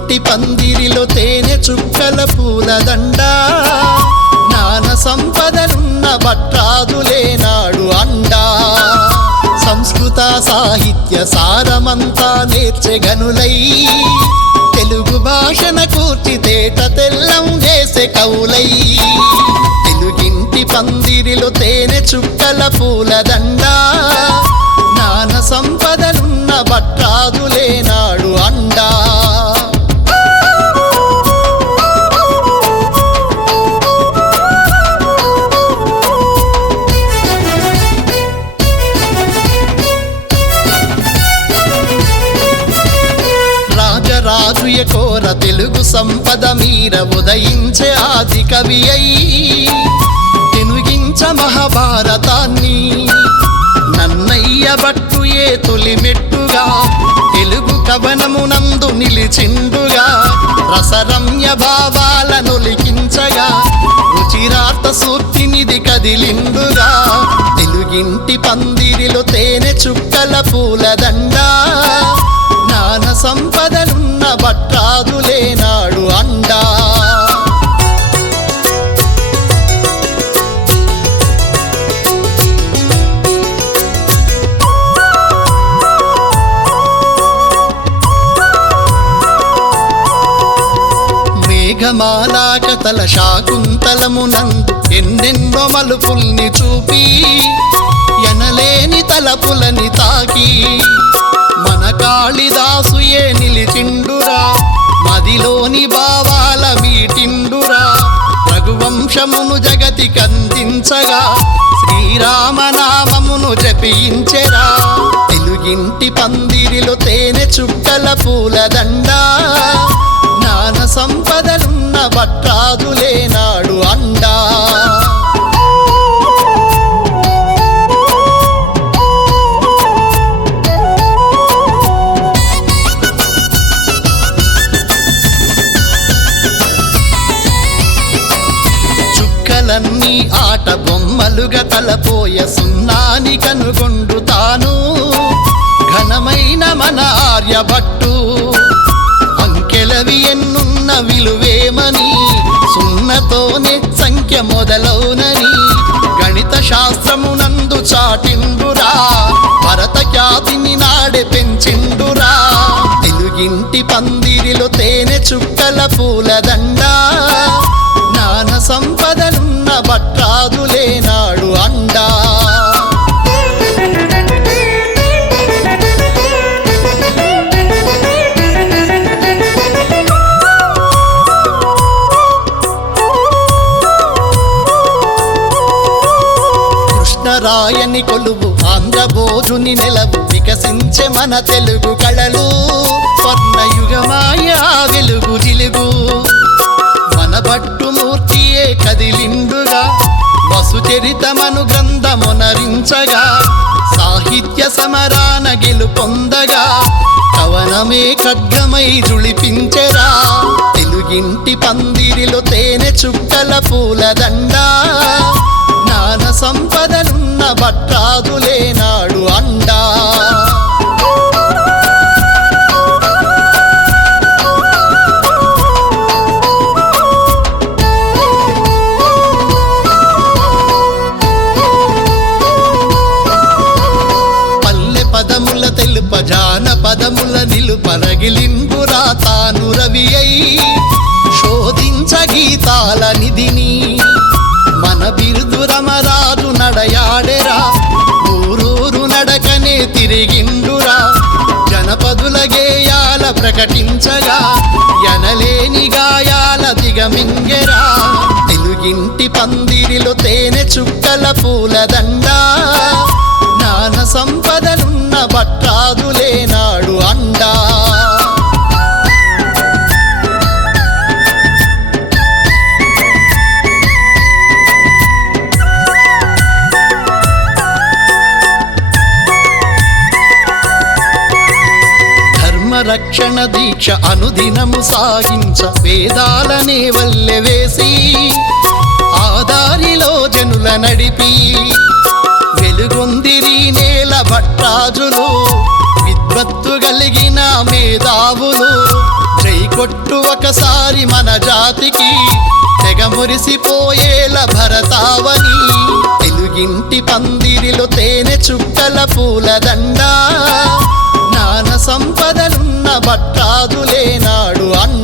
తెలుగింటి పందిరిలో తేనె చుక్కల పూలదండ జ్ఞాన సంపదలున్న భట్రాదులేనాడు అండా సంస్కృత సాహిత్య సారమంతా నేర్చెగనులై తెలుగు భాషన కూర్చి తేట తెల్లం చేసే కవులై తెలుగింటి పందిరిలో తేనె చుక్కల పూలదండ జ్ఞాన సంపదలున్న భట్రాదులేనాడు అండా రాజుయ కోర తెలుగు సంపద మీర ఉదయించే ఆది కవి అయి తెనుగించ మహాభారతాన్ని నన్నయ్య భట్టుయే తొలి మెట్టుగా తెలుగు కవనమునందు నిలిచిండుగా రసరమ్య భావాలనొలికించగా రుచిరాత సూక్తినిది కదిలిండుగా తెలుగింటి పందిరిలో తేనె చుక్కల పూలదండ జ్ఞాన సంపదలున్న భట్రాదులేనాడు అండా మేఘమాలాకతల శాకుంతలమునందు ఎన్నెన్నో మలుపుల్ని చూపి ఎనలేని తలపులని తాకి మన కాళిదాసుయే నిలిచిండురా మదిలోని భావాల మీటిండురా రఘువంశమును జగతి కందించగా శ్రీరామనామమును జపించెరా తెలుగింటి పందిరిలో తేనె చుక్కల పూలదండ జ్ఞాన సంపదలున్న భట్రాదులేనాడు అండా చుక్కలన్నీ ఆట బొమ్మలుగా తలపోయ సున్నాని కనుగొండు తాను ఘనమైన మన ఆర్యభట్టు అంకెలవి ఎన్నున్న విలువేమని సున్నతోనే సంఖ్య మొదలవునని గణిత శాస్త్రమునందు చాటిండురా భరత ఖ్యాతిని నాడే పెంచిండురా తెలుగింటి పందిరిలో తేనె చుక్కల పూలదండ జ్ఞాన సంపదలున్న భట్రాదులేనాడు అండా రాయని కొలువు ఆంధ్రభోజుని నెలవు వికసించే మన తెలుగు కళలు స్వర్ణయుగమాయ వెలుగు జిలుగు మన భట్టుమూర్తియే కదిలిండుగా వసుచరితమను గ్రంథమునరించగా సాహిత్య సమరాన గెలుపొందగా కవనమే ఖడ్గమై జుళిపించెరా తెలుగింటి పందిరిలో తేనె చుక్కల పూలదండ జ్ఞాన సంపదలున్న భట్రాదులేనాడు అండా పల్లె పదముల తెలుప జానపదముల నిలుపరగిలింపురా తాను రవి అయి శోధించ గీతాల నిధిని మన బిరుదు రమరాజు నడయాడెరా ఊరూరు నడకనే తిరిగిండురా జనపదుల గేయాల ప్రకటించగా ఎనలేని గాయాల దిగమింగెరా తెలుగింటి పందిరిలో తేనె చుక్కల పూలదండ జ్ఞాన సంపదలున్న భట్రాదులేనాడు అండా రక్షణ దీక్ష అనుదినము సాగించ వేదాలనే వల్లె వేసి ఆదారిలో జనుల నడిపి వెలుగొందిరి నేల భట్రాజులు విద్వత్తు కలిగిన మేధావులు జై కొట్టు ఒకసారి మన జాతికి తెగ మురిసిపోయేల భరతావని తెలుగింటి పందిరిలో తేనె చుక్కల పూలదండ జ్ఞాన సంపదలున్న భట్టాదులేనాడు అన్న